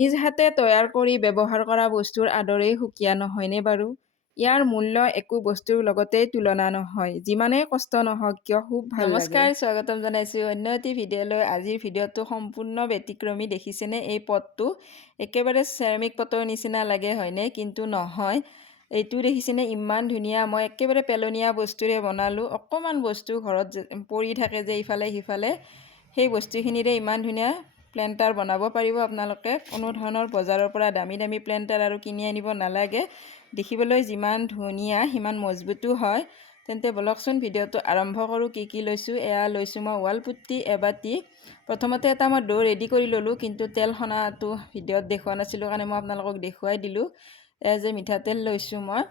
নিজ হাতে তৈয়াৰ কৰি ব্যৱহাৰ কৰা বস্তুৰ আদৰেই সুকীয়া নহয়নে বাৰু? ইয়াৰ মূল্য একো বস্তুৰ লগতেই তুলনা নহয়। যিমানেই কষ্ট নহওক কিয় খুব ভাল লাগে। নমস্কাৰ, স্বাগতম জনাইছোঁ অন্য এটি ভিডিঅ'লৈ। আজিৰ ভিডিঅ'টো সম্পূৰ্ণ ব্যতিক্ৰমী। দেখিছেনে এই পটটো? একেবাৰে চেৰামিক পটৰ নিচিনা লাগে হয়নে? কিন্তু নহয়। এইটো দেখিছেনে ইমান ধুনীয়া। মই একেবাৰে পেলনীয়া বস্তুৰে বনালোঁ। অকণমান বস্তু ঘৰত পৰি থাকে যে ইফালে সিফালে, সেই বস্তুখিনিৰে ইমান ধুনীয়া প্লেণ্টাৰ বনাব পাৰিব আপোনালোকে। কোনো ধৰণৰ বজাৰৰ পৰা দামী দামী প্লেণ্টাৰ আৰু কিনি আনিব নালাগে। দেখিবলৈ যিমান ধুনীয়া সিমান মজবুতো হয়। তেন্তে বলকচোন ভিডিঅ'টো আৰম্ভ কৰোঁ। কি লৈছোঁ? এয়া লৈছোঁ মই ৱাল পুট্টি এবাতি। প্ৰথমতে এটা মই ডো ৰেডি কৰি ল'লোঁ, কিন্তু তেল সনাটো ভিডিঅ'ত দেখুওৱা নাছিলোঁ কাৰণে মই আপোনালোকক দেখুৱাই দিলোঁ। এয়া যে মিঠাতেল লৈছোঁ মই।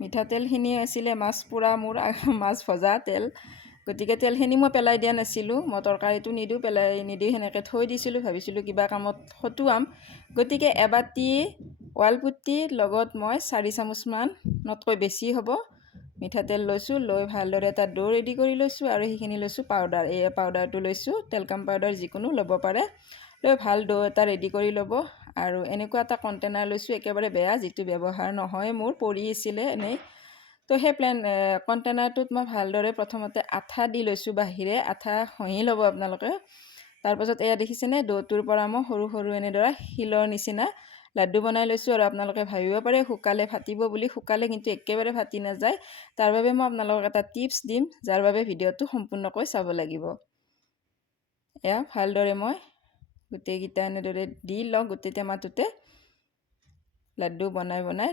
মিঠাতেলখিনি আছিলে মাছ পোৰা মোৰ মাছ ভজা তেল। গতিকে তেলখিনি মই পেলাই দিয়া নাছিলোঁ। মই তৰকাৰীটো নিদি সেনেকৈ থৈ দিছিলোঁ। ভাবিছিলোঁ কিবা কামত খটুৱাম। গতিকে এবাতি ৱাল পুট্টিৰ লগত মই 4 চামুচমানতকৈ বেছি হ'ব মিঠাতেল লৈছোঁ। লৈ ভালদৰে এটা ডো ৰেডি কৰি লৈছোঁ আৰু সেইখিনি লৈছোঁ পাউডাৰ। এই পাউডাৰটো লৈছোঁ, টেলকাম পাউডাৰ যিকোনো ল'ব পাৰে। লৈ ভাল ডো এটা ৰেডি কৰি ল'ব। আৰু এনেকুৱা এটা কণ্টেইনাৰ লৈছোঁ, একেবাৰে বেয়া, যিটো ব্যৱহাৰ নহয় মোৰ, পৰি আছিলে এনেই। তো সেই কণ্টেইনাৰটোত মই ভালদৰে প্ৰথমতে আঠা দি লৈছোঁ বাহিৰে। আঠা ঘঁহি ল'ব আপোনালোকে। তাৰপাছত এয়া দেখিছেনে ডোটোৰ পৰা মই সৰু সৰু এনেদৰে শিলৰ নিচিনা লাড্ডু বনাই লৈছোঁ। আৰু আপোনালোকে ভাবিব পাৰে শুকালে ফাটিব বুলি। শুকালে কিন্তু একেবাৰে ফাটি নাযায়। তাৰ বাবে মই আপোনালোকক এটা টিপছ দিম, যাৰ বাবে ভিডিঅ'টো সম্পূৰ্ণকৈ চাব লাগিব। এয়া ভালদৰে মই গোটেইকেইটা এনেদৰে দি লওঁ। গোটেই টেমাটোতে লাড্ডু বনাই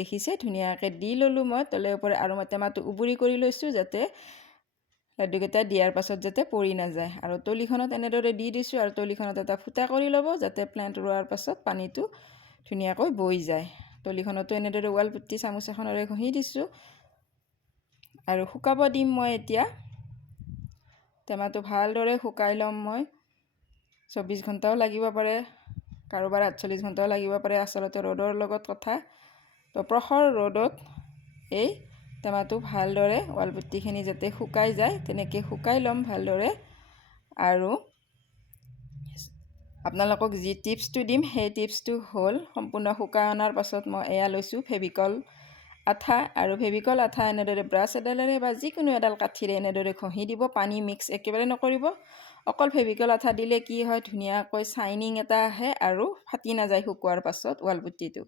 দেখিছে ধুনীয়াকৈ দি ল'লোঁ মই তলে ওপৰে। আৰু মই টেমাটো উবুৰি কৰি লৈছোঁ, যাতে লাড্ডুকেইটা দিয়াৰ পাছত যাতে পৰি নাযায়। আৰু তলিখনত এনেদৰে দি দিছোঁ। আৰু তলিখনত এটা ফুটা কৰি ল'ব, যাতে প্লেণ্ট ৰোৱাৰ পাছত পানীটো ধুনীয়াকৈ বৈ যায়। তলিখনতো এনেদৰে ৱাল পুট্টি চামুচ এখনেৰে ঘঁহি দিছোঁ। আৰু শুকাব দিম মই এতিয়া। টেমাটো ভালদৰে শুকাই ল'ম মই। 24 ঘণ্টাও লাগিব পাৰে, কাৰোবাৰ 48 ঘণ্টাও লাগিব পাৰে। আচলতে ৰ'দৰ লগত কথা। তো প্ৰখৰ ৰ'দত এই টেমাটো ভালদৰে ৱাল পুট্টিখিনি যাতে শুকাই যায়, তেনেকৈ শুকাই ল'ম ভালদৰে। আৰু আপোনালোকক যি টিপছটো দিম, সেই টিপছটো হ'ল সম্পূৰ্ণ শুকাই অনাৰ পাছত মই এয়া লৈছোঁ ফেভিকল আঠা। আৰু ফেভিকল আঠা এনেদৰে ব্ৰাছ এডালেৰে বা যিকোনো এডাল কাঠিৰে এনেদৰে ঘঁহি দিব। পানী মিক্স একেবাৰে নকৰিব। অকল ফেভিকল আঠা দিলে কি হয়, ধুনীয়াকৈ চাইনিং এটা আহে আৰু ফাটি নাযায় শুকোৱাৰ পাছত ৱাল পুট্টিটো।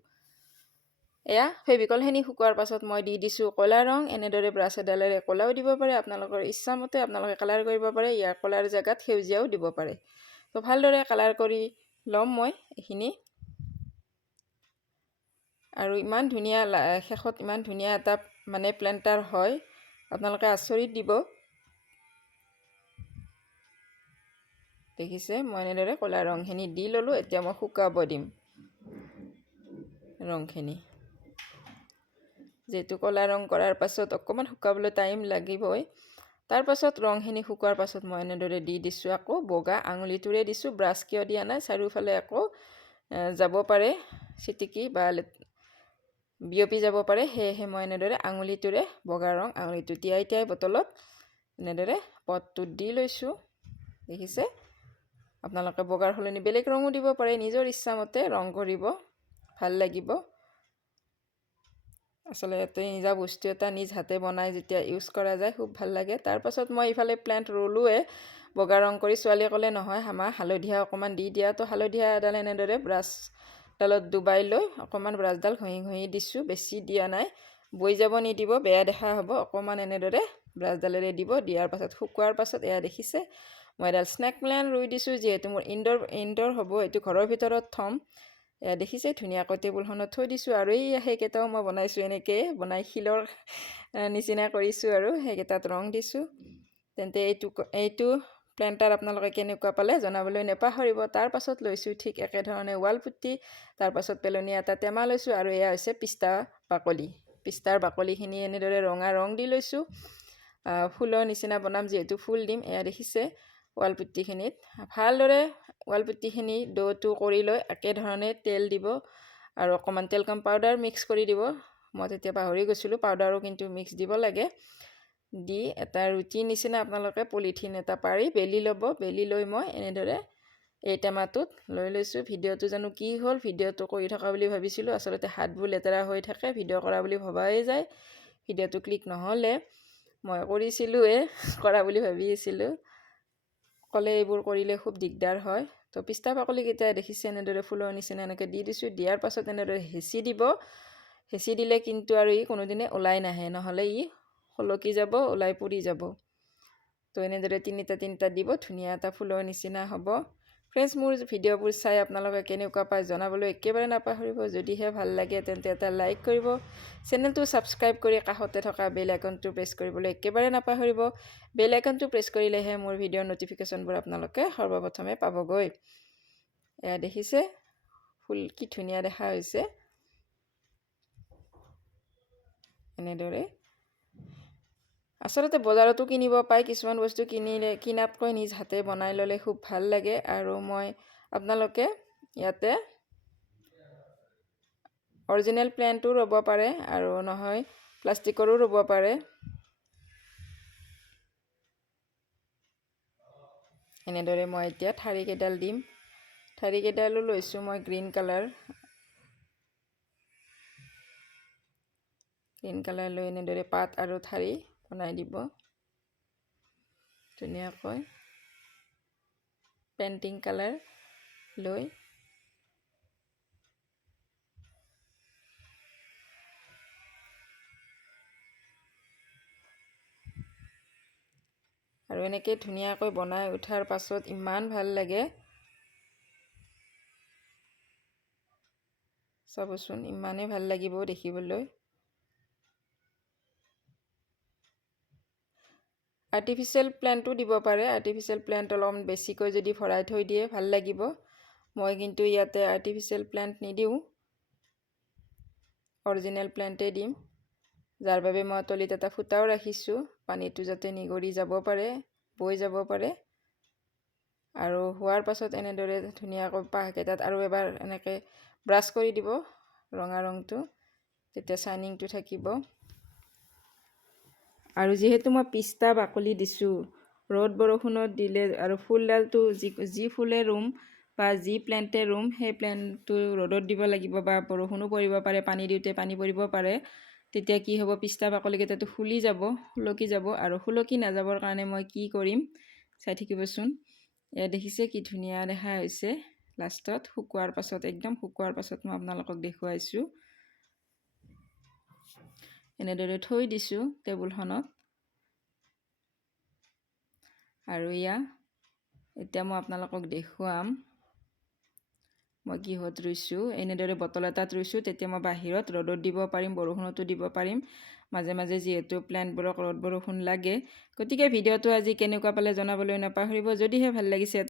এয়া ফেভিকলখিনি শুকোৱাৰ পাছত মই দি দিছোঁ ক'লা ৰং। এনেদৰে ব্ৰাছ এডালেৰে ক'লাও দিব পাৰে, আপোনালোকৰ ইচ্ছামতে আপোনালোকে কালাৰ কৰিব পাৰে। ইয়াৰ ক'লাৰ জেগাত সেউজীয়াও দিব পাৰে। তো ভালদৰে কালাৰ কৰি ল'ম মই এইখিনি। আৰু ইমান ধুনীয়া, শেষত ইমান ধুনীয়া এটা প্লেণ্টাৰ হয়, আপোনালোকে আচৰিত দিব। দেখিছে মই এনেদৰে ক'লা ৰংখিনি দি ল'লোঁ। এতিয়া মই শুকাব দিম ৰংখিনি। যিহেতু ক'লা ৰং কৰাৰ পাছত অকণমান শুকাবলৈ টাইম লাগিবই। তাৰপাছত ৰংখিনি শুকোৱাৰ পাছত মই এনেদৰে দি দিছোঁ আকৌ বগা আঙুলিটোৰে দিছোঁ। ব্ৰাছ কিয় দিয়া নাই, চাৰিওফালে আকৌ যাব পাৰে চিটিকি বা বিয়পি যাব পাৰে। সেয়েহে মই এনেদৰে আঙুলিটোৰে বগা ৰং আঙুলিটো তিয়াই বটলত এনেদৰে পটটোত দি লৈছোঁ। দেখিছে? আপোনালোকে বগাৰ সলনি বেলেগ ৰঙো দিব পাৰে, নিজৰ ইচ্ছামতে ৰং কৰিব, ভাল লাগিব। আচলতে নিজা বস্তু এটা নিজ হাতে বনাই যেতিয়া ইউজ কৰা যায় খুব ভাল লাগে। তাৰপাছত মই ইফালে প্লেণ্ট ৰুলোৱে বগা ৰং কৰি। ছোৱালীয়ে ক'লে নহয় আমাৰ হালধীয়া অকণমান দি দিয়া। তো হালধীয়া এডাল এনেদৰে ব্ৰাছডালত ডুবাই লৈ অকণমান ব্ৰাছডাল ঘঁহি দিছোঁ, বেছি দিয়া নাই। বৈ যাব নিদিব, বেয়া দেখা হ'ব। অকণমান এনেদৰে ব্ৰাছডালেৰে দিব। দিয়াৰ পাছত শুকোৱাৰ পাছত এয়া দেখিছে মই এডাল স্নেক প্লেণ্ট ৰুই দিছোঁ। যিহেতু মোৰ ইনডোৰ হ'ব, এইটো ঘৰৰ ভিতৰত থ'ম। এয়া দেখিছে ধুনীয়াকৈ টেবুলখনত থৈ দিছোঁ। আৰু সেইকেইটাও মই বনাইছোঁ, এনেকৈ বনাই শিলৰ নিচিনা কৰিছোঁ আৰু সেইকেইটাত ৰং দিছোঁ। তেন্তে এইটো প্লেণ্টাৰ আপোনালোকে কেনেকুৱা পালে জনাবলৈ নেপাহৰিব। তাৰপাছত লৈছোঁ ঠিক একেধৰণে ৱাল পুট্টি। তাৰপাছত পেলনীয়া এটা টেমা লৈছোঁ। আৰু এয়া হৈছে পিস্তা বাকলি। পিস্তাৰ বাকলিখিনি এনেদৰে ৰঙা ৰং দি লৈছোঁ। ফুলৰ নিচিনা বনাম, যিহেতু ফুল দিম। এয়া দেখিছে ৱাল পুট্টিখিনিত ভালদৰে ৱাল পুট্টিখিনি ডোটো কৰি লৈ একেধৰণে তেল দিব আৰু অকণমান টেলকাম পাউডাৰ মিক্স কৰি দিব। মই তেতিয়া পাহৰি গৈছিলোঁ, পাউডাৰো কিন্তু মিক্স দিব লাগে। দি এটা ৰুটি নিচিনা আপোনালোকে পলিথিন এটা পাৰি বেলি ল'ব। বেলি লৈ মই এনেদৰে এই টেমাটোত লৈ লৈছোঁ। ভিডিঅ'টো জানো কি হ'ল, ভিডিঅ'টো কৰি থকা বুলি ভাবিছিলোঁ, আচলতে হাতবোৰ লেতেৰা হৈ থাকে, ভিডিঅ' কৰা বুলি ভবাই যায়। ভিডিঅ'টো ক্লিক নহ'লে মই কৰিছিলোঁৱে, কৰা বুলি ভাবি আছিলোঁ। ক'লে এইবোৰ কৰিলে খুব দিগদাৰ হয়। তো পিস্তা বাকলিকেইটা দেখিছে এনেদৰে ফুলৰ নিচিনা এনেকৈ দি দিছোঁ। দিয়াৰ পাছত এনেদৰে হেঁচি দিব। হেঁচি দিলে কিন্তু আৰু ই কোনোদিনে ওলাই নাহে, নহ'লে ই সলকি যাব, ওলাই পৰি যাব। তো এনেদৰে তিনিটা দিব, ধুনীয়া এটা ফুলৰ নিচিনা হ'ব। ফ্ৰেণ্ডছ, মোৰ ভিডিঅ'বোৰ চাই আপোনালোকে কেনেকুৱা পায় জনাবলৈ একেবাৰে নাপাহৰিব। যদিহে ভাল লাগে তেন্তে এটা লাইক কৰিব, চেনেলটো ছাবস্ক্ৰাইব কৰি কাষতে থকা বেল আইকনটো প্ৰেছ কৰিবলৈ একেবাৰে নাপাহৰিব। বেল আইকনটো প্ৰেছ কৰিলেহে মোৰ ভিডিঅ'ৰ ন'টিফিকেশ্যনবোৰ আপোনালোকে সৰ্বপ্ৰথমে পাবগৈ। এয়া দেখিছে ফুল কি ধুনীয়া দেখা হৈছে। এনেদৰে আচলতে বজাৰতো কিনিব পায়, কিছুমান বস্তু কিনাতকৈ নিজ হাতে বনাই ল'লে খুব ভাল লাগে। আৰু মই আপোনালোকে ইয়াতে অৰিজিনেল প্লেনটো ৰুব পাৰে আৰু নহয় প্লাষ্টিকৰো ৰুব পাৰে। এনেদৰে মই এতিয়া ঠাৰিকেইডাল দিম। ঠাৰিকেইডালো লৈছোঁ মই গ্ৰীণ কালাৰ লৈ এনেদৰে পাত আৰু ঠাৰি বনাই দিব ধুনীয়াকৈ। পেইণ্টিং কালাৰ লৈ আৰু এনেকৈ ধুনীয়াকৈ বনাই উঠাৰ পাছত ইমান ভাল লাগে, চাবচোন ইমানেই ভাল লাগিব দেখিবলৈ। আৰ্টিফিচিয়েল প্লেণ্টটো দিব পাৰে। আৰ্টিফিচিয়েল প্লেণ্ট অলপমান বেছিকৈ যদি ভৰাই থৈ দিয়ে ভাল লাগিব। মই কিন্তু ইয়াতে আৰ্টিফিচিয়েল প্লেণ্ট নিদিওঁ, অৰিজিনেল প্লেণ্টেই দিম, যাৰ বাবে মই তলিত এটা ফুটাও ৰাখিছোঁ, পানীটো যাতে নিগৰি যাব পাৰে, বৈ যাব পাৰে। আৰু হোৱাৰ পাছত এনেদৰে ধুনীয়াকৈ পাহকেইটাত আৰু এবাৰ এনেকৈ ব্ৰাছ কৰি দিব ৰঙা ৰংটো, তেতিয়া শ্বাইনিংটো থাকিব। আৰু যিহেতু মই পিস্তা বাকলি দিছোঁ, ৰ'দ বৰষুণত দিলে আৰু ফুলডালটো যি ফুলে ৰুম বা যি প্লেণ্টে ৰুম, সেই প্লেণ্টটো ৰ'দত দিব লাগিব বা বৰষুণো পৰিব পাৰে, পানী দিওঁতে পানী পৰিব পাৰে। তেতিয়া কি হ'ব, পিস্তা বাকলিকেইটাটো সুলকি যাব। আৰু সুলকি নাযাবৰ কাৰণে মই কি কৰিম চাই থাকিবচোন। এয়া দেখিছে কি ধুনীয়া দেখা হৈছে। লাষ্টত শুকোৱাৰ পাছত, একদম শুকোৱাৰ পাছত মই আপোনালোকক দেখুৱাইছোঁ। এনেদৰে থৈ দিছোঁ টেবুলখনত। আৰু এতিয়া মই আপোনালোকক দেখুৱাম মই কিহত ৰুইছোঁ। এনেদৰে বটল এটাত ৰুইছোঁ, তেতিয়া মই বাহিৰত ৰ'দত দিব পাৰিম, বৰষুণতো দিব পাৰিম। মাজে মাজে যিহেতু প্লেণ্টবোৰক ৰ'দ বৰষুণ লাগে। গতিকে ভিডিঅ'টো আজি কেনেকুৱা পালে জনাবলৈ নাপাহৰিব। যদিহে ভাল লাগিছে